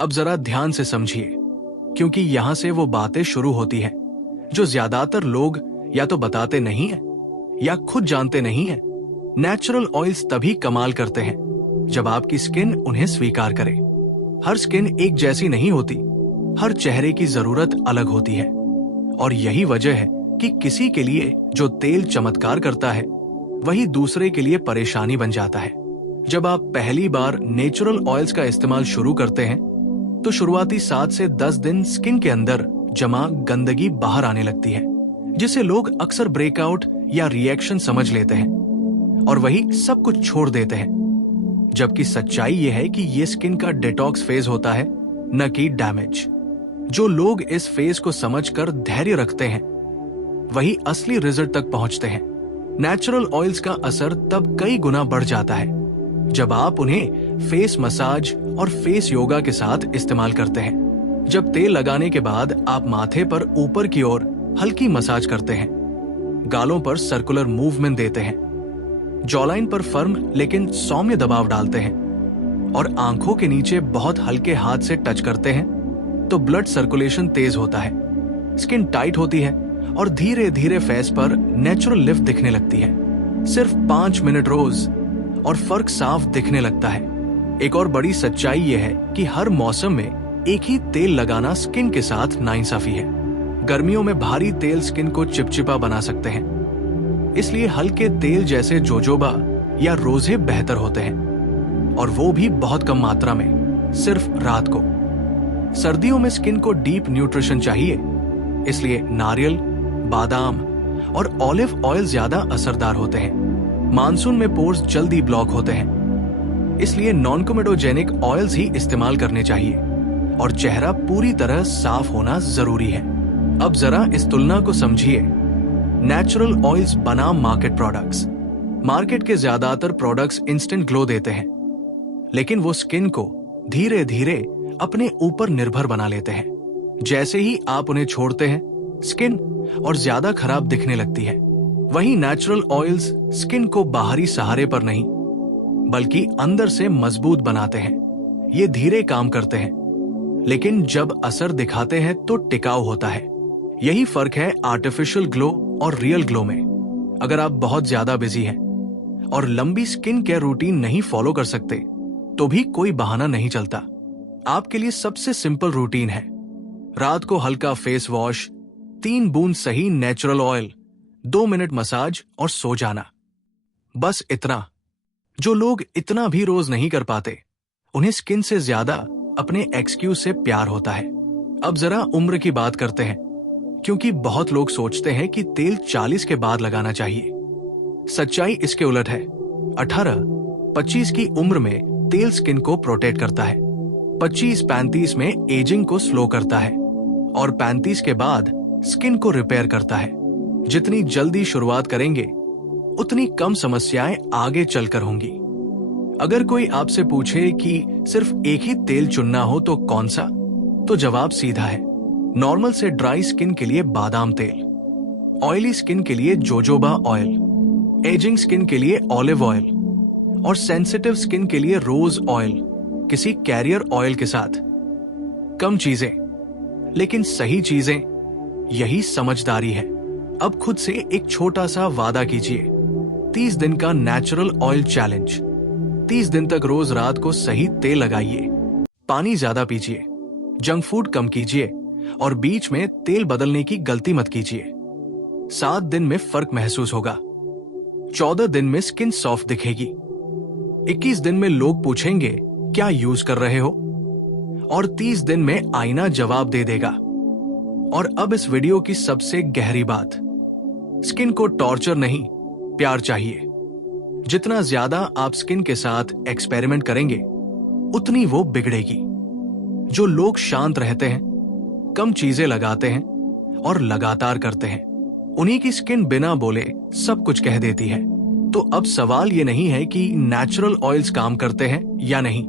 अब जरा ध्यान से समझिए, क्योंकि यहां से वो बातें शुरू होती हैं जो ज्यादातर लोग या तो बताते नहीं है या खुद जानते नहीं है। नेचुरल ऑयल्स तभी कमाल करते हैं जब आपकी स्किन उन्हें स्वीकार करे। हर स्किन एक जैसी नहीं होती, हर चेहरे की जरूरत अलग होती है, और यही वजह है कि किसी के लिए जो तेल चमत्कार करता है वही दूसरे के लिए परेशानी बन जाता है। जब आप पहली बार नेचुरल ऑयल्स का इस्तेमाल शुरू करते हैं तो शुरुआती 7 से 10 दिन स्किन के अंदर जमा गंदगी बाहर आने लगती है, जिसे लोग अक्सर ब्रेकआउट या रिएक्शन समझ लेते हैं और वही सब कुछ छोड़ देते हैं। जबकि सच्चाई यह है कि यह स्किन का डिटॉक्स फेज होता है, न कि डैमेज। जो लोग इस फेज को समझकर धैर्य रखते हैं वही असली रिजल्ट तक पहुंचते हैं। नेचुरल ऑयल्स का असर तब कई गुना बढ़ जाता है जब आप उन्हें फेस मसाज और फेस योगा के साथ इस्तेमाल करते हैं। जब तेल लगाने के बाद आप माथे पर ऊपर की ओर हल्की मसाज करते हैं, गालों पर सर्कुलर मूवमेंट देते हैं, जॉलाइन पर फर्म लेकिन सौम्य दबाव डालते हैं और आंखों के नीचे बहुत हल्के हाथ से टच करते हैं, तो ब्लड सर्कुलेशन तेज होता है, स्किन टाइट होती है और धीरे धीरे फेस पर नेचुरल लिफ्ट दिखने लगती है। सिर्फ 5 मिनट रोज और फर्क साफ दिखने लगता है। एक और बड़ी सच्चाई यह है कि हर मौसम में एक ही तेल लगाना स्किन के साथ नाइंसाफी है। गर्मियों में भारी तेल स्किन को चिपचिपा बना सकते हैं, इसलिए हल्के तेल जैसे जोजोबा या रोजे बेहतर होते हैं, और वो भी बहुत कम मात्रा में, सिर्फ रात को। सर्दियों में स्किन को डीप न्यूट्रिशन चाहिए, इसलिए नारियल, बादाम और ऑलिव ऑयल ज्यादा असरदार होते हैं। मानसून में पोर्स जल्दी ब्लॉक होते हैं, इसलिए नॉन कोमेडोजेनिक ऑयल्स ही इस्तेमाल करने चाहिए, और चेहरा पूरी तरह साफ होना जरूरी है। अब जरा इस तुलना को समझिए। नेचुरल ऑयल्स बनाम मार्केट प्रोडक्ट्स। मार्केट के ज्यादातर प्रोडक्ट्स इंस्टेंट ग्लो देते हैं, लेकिन वो स्किन को धीरे धीरे अपने ऊपर निर्भर बना लेते हैं। जैसे ही आप उन्हें छोड़ते हैं, स्किन और ज्यादा खराब दिखने लगती है। वहीं नेचुरल ऑयल्स स्किन को बाहरी सहारे पर नहीं बल्कि अंदर से मजबूत बनाते हैं। ये धीरे काम करते हैं, लेकिन जब असर दिखाते हैं तो टिकाऊ होता है। यही फर्क है आर्टिफिशियल ग्लो और रियल ग्लो में। अगर आप बहुत ज्यादा बिजी हैं और लंबी स्किन केयर रूटीन नहीं फॉलो कर सकते, तो भी कोई बहाना नहीं चलता। आपके लिए सबसे सिंपल रूटीन है, रात को हल्का फेस वॉश, 3 बूंद सही नेचुरल ऑयल, 2 मिनट मसाज और सो जाना। बस इतना। जो लोग इतना भी रोज नहीं कर पाते, उन्हें स्किन से ज्यादा अपने एक्सक्यूज से प्यार होता है। अब जरा उम्र की बात करते हैं, क्योंकि बहुत लोग सोचते हैं कि तेल 40 के बाद लगाना चाहिए। सच्चाई इसके उलट है। 18-25 की उम्र में तेल स्किन को प्रोटेक्ट करता है, 25-35 में एजिंग को स्लो करता है, और 35 के बाद स्किन को रिपेयर करता है। जितनी जल्दी शुरुआत करेंगे, उतनी कम समस्याएं आगे चलकर होंगी। अगर कोई आपसे पूछे कि सिर्फ एक ही तेल चुनना हो तो कौन सा, तो जवाब सीधा है। नॉर्मल से ड्राई स्किन के लिए बादाम तेल, ऑयली स्किन के लिए जोजोबा ऑयल, एजिंग स्किन के लिए ऑलिव ऑयल, और सेंसिटिव स्किन के लिए रोज ऑयल किसी कैरियर ऑयल के साथ। कम चीजें, लेकिन सही चीजें, यही समझदारी है। अब खुद से एक छोटा सा वादा कीजिए, 30 दिन का नेचुरल ऑयल चैलेंज। 30 दिन तक रोज रात को सही तेल लगाइए, पानी ज्यादा पीजिए, जंक फूड कम कीजिए, और बीच में तेल बदलने की गलती मत कीजिए। 7 दिन में फर्क महसूस होगा, 14 दिन में स्किन सॉफ्ट दिखेगी, 21 दिन में लोग पूछेंगे क्या यूज कर रहे हो, और 30 दिन में आईना जवाब दे देगा। और अब इस वीडियो की सबसे गहरी बात, स्किन को टॉर्चर नहीं, प्यार चाहिए। जितना ज्यादा आप स्किन के साथ एक्सपेरिमेंट करेंगे, उतनी वो बिगड़ेगी। जो लोग शांत रहते हैं, कम चीजें लगाते हैं और लगातार करते हैं, उन्हीं की स्किन बिना बोले सब कुछ कह देती है। तो अब सवाल ये नहीं है कि नेचुरल ऑयल्स काम करते हैं या नहीं।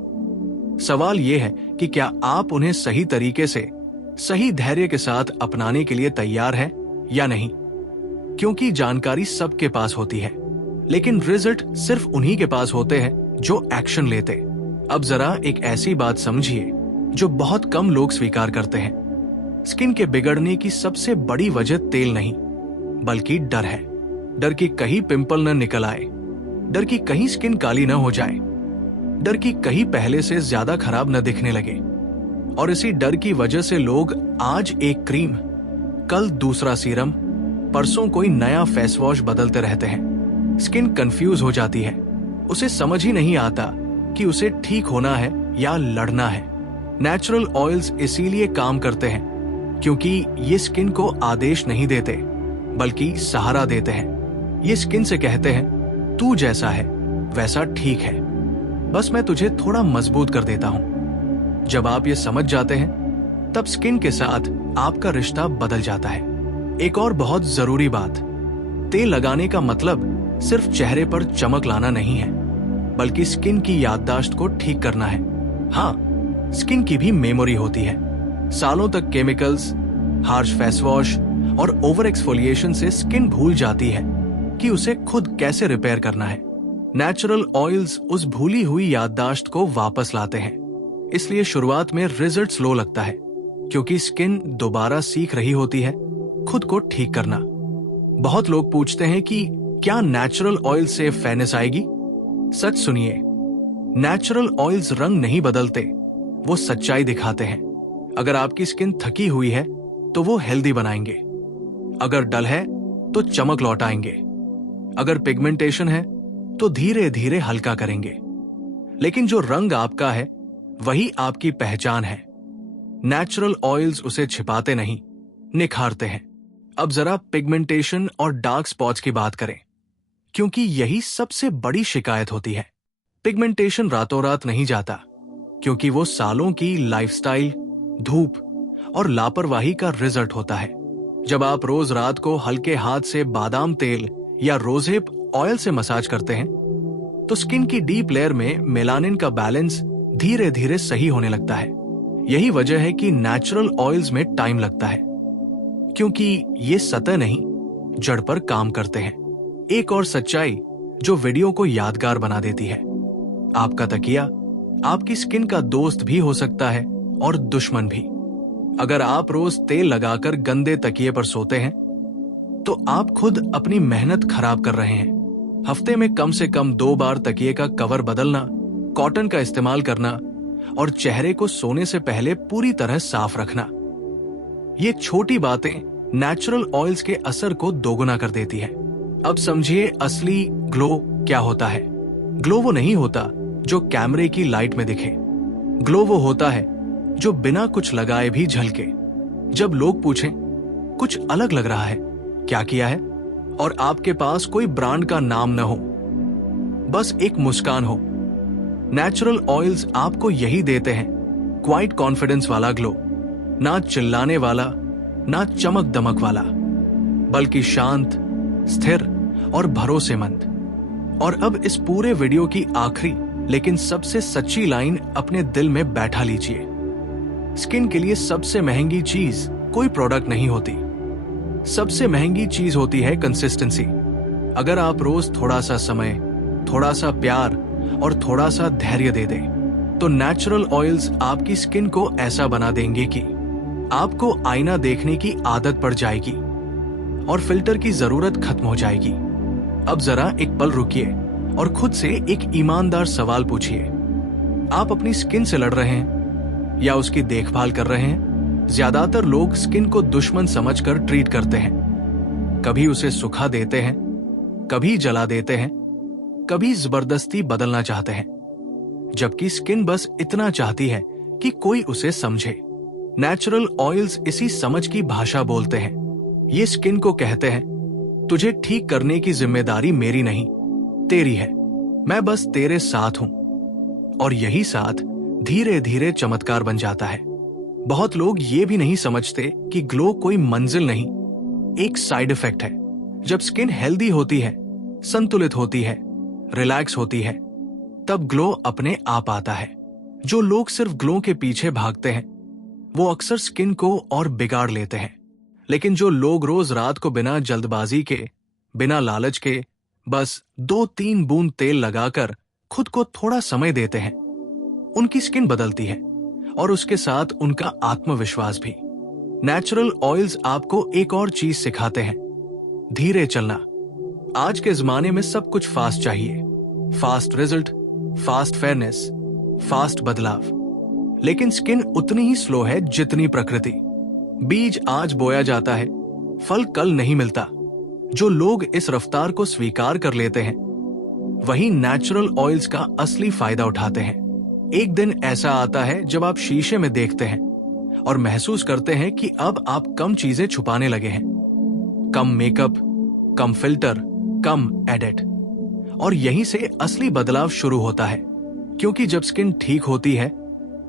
सवाल ये है कि क्या आप उन्हें सही तरीके से, सही धैर्य के साथ अपनाने के लिए तैयार हैं या नहीं। क्योंकि जानकारी सबके पास होती है, लेकिन रिजल्ट सिर्फ उन्हीं के पास होते हैं जो एक्शन लेते। अब जरा एक ऐसी बात समझिए, जो बहुत कम लोग स्वीकार करते हैं। स्किन के बिगड़ने की सबसे बड़ी वजह तेल नहीं, बल्कि डर है। डर कि कहीं पिंपल न निकल आए, डर कि कहीं स्किन काली न हो जाए, डर कि कहीं पहले से ज्यादा खराब न दिखने लगे। और इसी डर की वजह से लोग आज एक क्रीम, कल दूसरा सीरम, परसों कोई नया फेस वॉश बदलते रहते हैं। स्किन कंफ्यूज हो जाती है, उसे समझ ही नहीं आता कि उसे ठीक होना है या लड़ना है। नेचुरल ऑयल्स इसीलिए काम करते हैं क्योंकि ये स्किन को आदेश नहीं देते, बल्कि सहारा देते हैं। ये स्किन से कहते हैं तू जैसा है वैसा ठीक है, बस मैं तुझे थोड़ा मजबूत कर देता हूं। जब आप ये समझ जाते हैं तब स्किन के साथ आपका रिश्ता बदल जाता है। एक और बहुत जरूरी बात, तेल लगाने का मतलब सिर्फ चेहरे पर चमक लाना नहीं है, बल्कि स्किन की याददाश्त को ठीक करना है। हाँ, स्किन की भी मेमोरी होती है। सालों तक केमिकल्स, हार्श फेस वॉश और ओवर एक्सफोलिएशन से स्किन भूल जाती है कि उसे खुद कैसे रिपेयर करना है। नेचुरल ऑयल्स उस भूली हुई याददाश्त को वापस लाते हैं। इसलिए शुरुआत में रिजल्ट स्लो लगता है, क्योंकि स्किन दोबारा सीख रही होती है खुद को ठीक करना। बहुत लोग पूछते हैं कि क्या नेचुरल ऑयल से फेयरनेस आएगी? सच सुनिए, नेचुरल ऑयल्स रंग नहीं बदलते, वो सच्चाई दिखाते हैं। अगर आपकी स्किन थकी हुई है तो वो हेल्दी बनाएंगे, अगर डल है तो चमक लौटाएंगे, अगर पिगमेंटेशन है तो धीरे धीरे हल्का करेंगे। लेकिन जो रंग आपका है वही आपकी पहचान है। नेचुरल ऑयल्स उसे छिपाते नहीं, निखारते हैं। अब जरा पिगमेंटेशन और डार्क स्पॉट्स की बात करें, क्योंकि यही सबसे बड़ी शिकायत होती है। पिगमेंटेशन रातों रात नहीं जाता, क्योंकि वो सालों की लाइफस्टाइल, धूप और लापरवाही का रिजल्ट होता है। जब आप रोज रात को हल्के हाथ से बादाम तेल या रोजहिप ऑयल से मसाज करते हैं तो स्किन की डीप लेयर में मेलानिन का बैलेंस धीरे धीरे सही होने लगता है। यही वजह है कि नेचुरल ऑयल्स में टाइम लगता है, क्योंकि ये सतह नहीं जड़ पर काम करते हैं। एक और सच्चाई जो वीडियो को यादगार बना देती है, आपका तकिया आपकी स्किन का दोस्त भी हो सकता है और दुश्मन भी। अगर आप रोज तेल लगाकर गंदे तकिए पर सोते हैं तो आप खुद अपनी मेहनत खराब कर रहे हैं। हफ्ते में कम से कम 2 बार तकिए का कवर बदलना, कॉटन का इस्तेमाल करना और चेहरे को सोने से पहले पूरी तरह साफ रखना, ये छोटी बातें नेचुरल ऑयल्स के असर को दोगुना कर देती है। अब समझिए असली ग्लो क्या होता है। ग्लो वो नहीं होता जो कैमरे की लाइट में दिखे। ग्लो वो होता है जो बिना कुछ लगाए भी झलके। जब लोग पूछें कुछ अलग लग रहा है, क्या किया है, और आपके पास कोई ब्रांड का नाम न हो, बस एक मुस्कान हो। नेचुरल ऑयल्स आपको यही देते हैं, क्वाइट कॉन्फिडेंस वाला ग्लो, ना चिल्लाने वाला, ना चमक दमक वाला, बल्कि शांत, स्थिर और भरोसेमंद। और अब इस पूरे वीडियो की आखिरी लेकिन सबसे सच्ची लाइन अपने दिल में बैठा लीजिए। स्किन के लिए सबसे महंगी चीज कोई प्रोडक्ट नहीं होती, सबसे महंगी चीज होती है कंसिस्टेंसी। अगर आप रोज थोड़ा सा समय, थोड़ा सा प्यार और थोड़ा सा धैर्य दे दें तो नेचुरल ऑयल्स आपकी स्किन को ऐसा बना देंगे कि आपको आईना देखने की आदत पड़ जाएगी और फिल्टर की जरूरत खत्म हो जाएगी। अब जरा एक पल रुकिए और खुद से एक ईमानदार सवाल पूछिए, आप अपनी स्किन से लड़ रहे हैं या उसकी देखभाल कर रहे हैं? ज्यादातर लोग स्किन को दुश्मन समझकर ट्रीट करते हैं। कभी उसे सुखा देते हैं, कभी जला देते हैं, कभी जबरदस्ती बदलना चाहते हैं, जबकि स्किन बस इतना चाहती है कि कोई उसे समझे। नेचुरल ऑयल्स इसी समझ की भाषा बोलते हैं। ये स्किन को कहते हैं, तुझे ठीक करने की जिम्मेदारी मेरी नहीं, तेरी है, मैं बस तेरे साथ हूं। और यही साथ धीरे धीरे चमत्कार बन जाता है। बहुत लोग ये भी नहीं समझते कि ग्लो कोई मंजिल नहीं, एक साइड इफेक्ट है। जब स्किन हेल्दी होती है, संतुलित होती है, रिलैक्स होती है, तब ग्लो अपने आप आता है। जो लोग सिर्फ ग्लो के पीछे भागते हैं वो अक्सर स्किन को और बिगाड़ लेते हैं। लेकिन जो लोग रोज रात को बिना जल्दबाजी के, बिना लालच के, बस 2-3 बूंद तेल लगाकर खुद को थोड़ा समय देते हैं, उनकी स्किन बदलती है और उसके साथ उनका आत्मविश्वास भी। नेचुरल ऑयल्स आपको एक और चीज सिखाते हैं, धीरे चलना। आज के जमाने में सब कुछ फास्ट चाहिए, fast result, fast fairness, fast बदलाव। लेकिन स्किन उतनी ही स्लो है जितनी प्रकृति। बीज आज बोया जाता है, फल कल नहीं मिलता। जो लोग इस रफ्तार को स्वीकार कर लेते हैं वही नेचुरल ऑयल्स का असली फायदा उठाते हैं। एक दिन ऐसा आता है जब आप शीशे में देखते हैं और महसूस करते हैं कि अब आप कम चीजें छुपाने लगे हैं। कम मेकअप, कम फिल्टर, कम एडिट। और यहीं से असली बदलाव शुरू होता है, क्योंकि जब स्किन ठीक होती है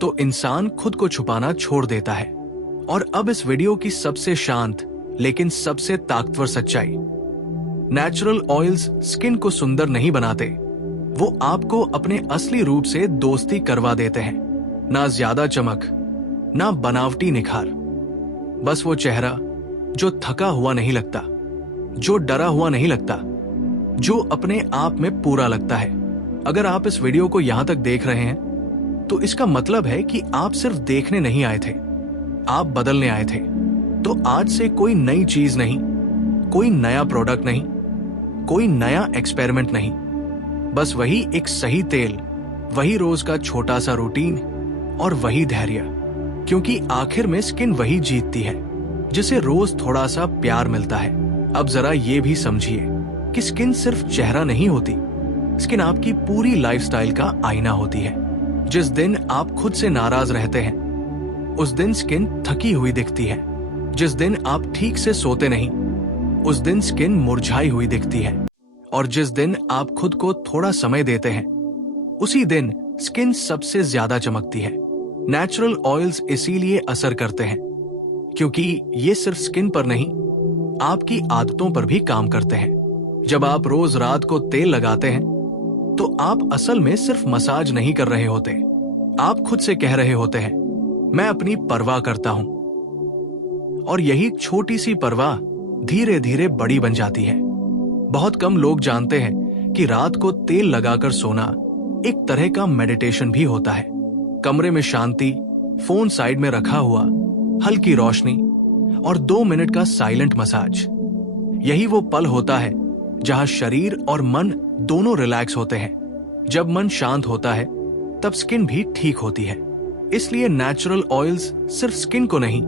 तो इंसान खुद को छुपाना छोड़ देता है। और अब इस वीडियो की सबसे शांत लेकिन सबसे ताकतवर सच्चाई, नेचुरल ऑयल्स स्किन को सुंदर नहीं बनाते, वो आपको अपने असली रूप से दोस्ती करवा देते हैं। ना ज्यादा चमक, ना बनावटी निखार, बस वो चेहरा जो थका हुआ नहीं लगता, जो डरा हुआ नहीं लगता, जो अपने आप में पूरा लगता है। अगर आप इस वीडियो को यहां तक देख रहे हैं तो इसका मतलब है कि आप सिर्फ देखने नहीं आए थे, आप बदलने आए थे। तो आज से कोई नई चीज नहीं, कोई नया प्रोडक्ट नहीं, कोई नया एक्सपेरिमेंट नहीं, बस वही एक सही तेल, वही रोज का छोटा सा रूटीन और वही धैर्य। क्योंकि आखिर में स्किन वही जीतती है जिसे रोज थोड़ा सा प्यार मिलता है। अब जरा ये भी समझिए कि स्किन सिर्फ चेहरा नहीं होती, स्किन आपकी पूरी लाइफस्टाइल का आईना होती है। जिस दिन आप खुद से नाराज रहते हैं उस दिन स्किन थकी हुई दिखती है। जिस दिन आप ठीक से सोते नहीं उस दिन स्किन मुरझाई हुई दिखती है। और जिस दिन आप खुद को थोड़ा समय देते हैं उसी दिन स्किन सबसे ज्यादा चमकती है। नेचुरल ऑयल्स इसीलिए असर करते हैं क्योंकि ये सिर्फ स्किन पर नहीं, आपकी आदतों पर भी काम करते हैं। जब आप रोज रात को तेल लगाते हैं तो आप असल में सिर्फ मसाज नहीं कर रहे होते, आप खुद से कह रहे होते हैं मैं अपनी परवाह करता हूं। और यही छोटी सी परवाह धीरे धीरे बड़ी बन जाती है। बहुत कम लोग जानते हैं कि रात को तेल लगाकर सोना एक तरह का मेडिटेशन भी होता है। कमरे में शांति, फोन साइड में रखा हुआ, हल्की रोशनी और 2 मिनट का साइलेंट मसाज। यही वो पल होता है जहां शरीर और मन दोनों रिलैक्स होते हैं। जब मन शांत होता है तब स्किन भी ठीक होती है। इसलिए नेचुरल ऑयल्स सिर्फ स्किन को नहीं,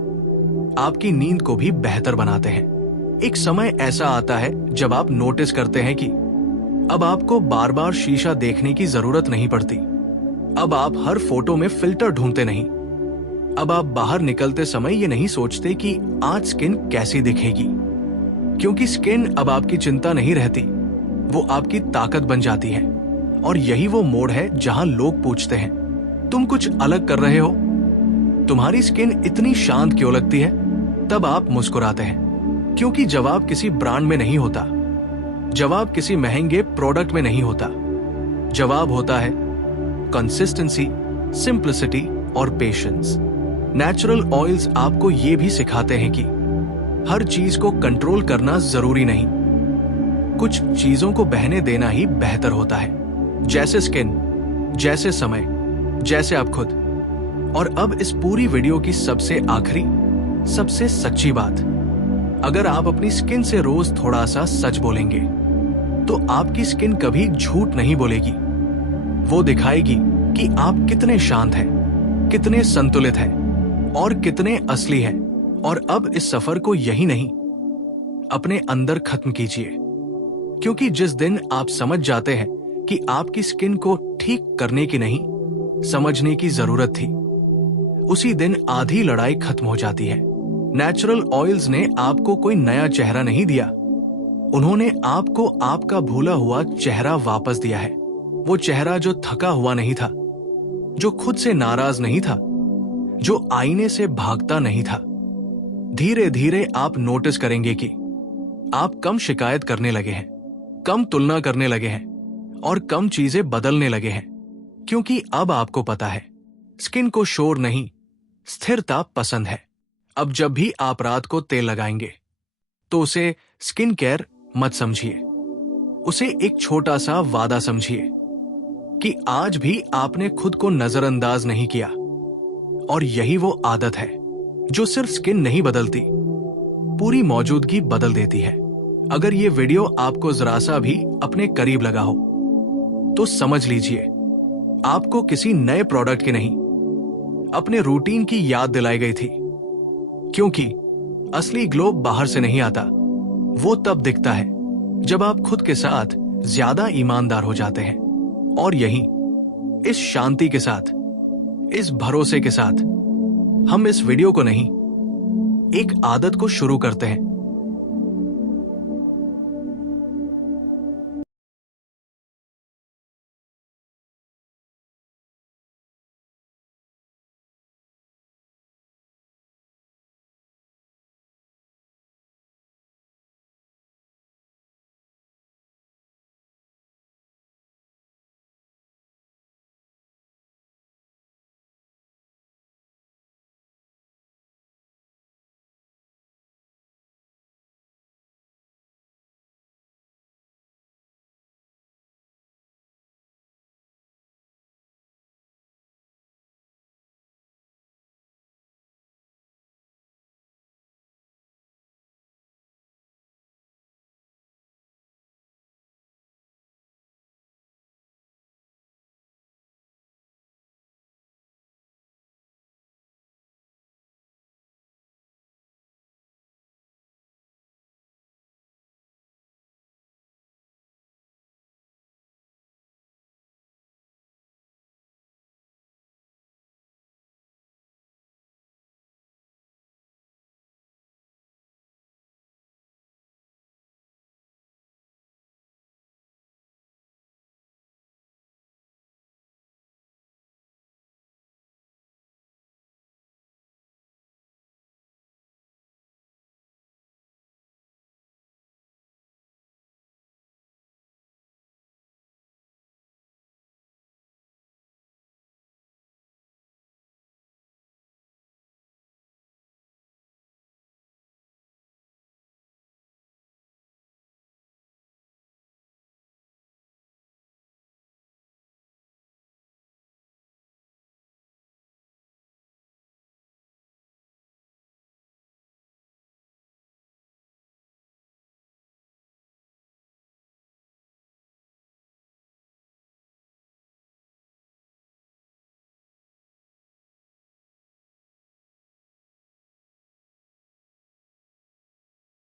आपकी नींद को भी बेहतर बनाते हैं। एक समय ऐसा आता है जब आप नोटिस करते हैं कि अब आपको बार बार शीशा देखने की जरूरत नहीं पड़ती। अब आप हर फोटो में फिल्टर ढूंढते नहीं। अब आप बाहर निकलते समय ये नहीं सोचते कि आज स्किन कैसी दिखेगी, क्योंकि स्किन अब आपकी चिंता नहीं रहती, वो आपकी ताकत बन जाती है। और यही वो मोड़ है जहां लोग पूछते हैं तुम कुछ अलग कर रहे हो, तुम्हारी स्किन इतनी शांत क्यों लगती है? तब आप मुस्कुराते हैं, क्योंकि जवाब किसी ब्रांड में नहीं होता, जवाब किसी महंगे प्रोडक्ट में नहीं होता। जवाब होता है कंसिस्टेंसी, सिंप्लिसिटी और पेशेंस। नेचुरल ऑयल्स आपको ये भी सिखाते हैं कि हर चीज को कंट्रोल करना जरूरी नहीं, कुछ चीजों को बहने देना ही बेहतर होता है। जैसे स्किन, जैसे समय, जैसे आप खुद। और अब इस पूरी वीडियो की सबसे आखिरी, सबसे सच्ची बात, अगर आप अपनी स्किन से रोज थोड़ा सा सच बोलेंगे तो आपकी स्किन कभी झूठ नहीं बोलेगी। वो दिखाएगी कि आप कितने शांत हैं, कितने संतुलित हैं और कितने असली हैं। और अब इस सफर को यही नहीं, अपने अंदर खत्म कीजिए, क्योंकि जिस दिन आप समझ जाते हैं कि आपकी स्किन को ठीक करने की नहीं, समझने की जरूरत थी, उसी दिन आधी लड़ाई खत्म हो जाती है। नेचुरल ऑयल्स ने आपको कोई नया चेहरा नहीं दिया, उन्होंने आपको आपका भूला हुआ चेहरा वापस दिया है। वो चेहरा जो थका हुआ नहीं था, जो खुद से नाराज नहीं था, जो आईने से भागता नहीं था। धीरे धीरे आप नोटिस करेंगे कि आप कम शिकायत करने लगे हैं, कम तुलना करने लगे हैं और कम चीजें बदलने लगे हैं, क्योंकि अब आपको पता है स्किन को शोर नहीं, स्थिरता पसंद है। अब जब भी आप रात को तेल लगाएंगे तो उसे स्किन केयर मत समझिए, उसे एक छोटा सा वादा समझिए कि आज भी आपने खुद को नजरअंदाज नहीं किया। और यही वो आदत है जो सिर्फ स्किन नहीं बदलती, पूरी मौजूदगी बदल देती है। अगर ये वीडियो आपको जरा सा भी अपने करीब लगा हो तो समझ लीजिए आपको किसी नए प्रोडक्ट की नहीं, अपने रूटीन की याद दिलाई गई थी। क्योंकि असली ग्लो बाहर से नहीं आता, वो तब दिखता है जब आप खुद के साथ ज्यादा ईमानदार हो जाते हैं। और यही इस शांति के साथ, इस भरोसे के साथ हम इस वीडियो को नहीं, एक आदत को शुरू करते हैं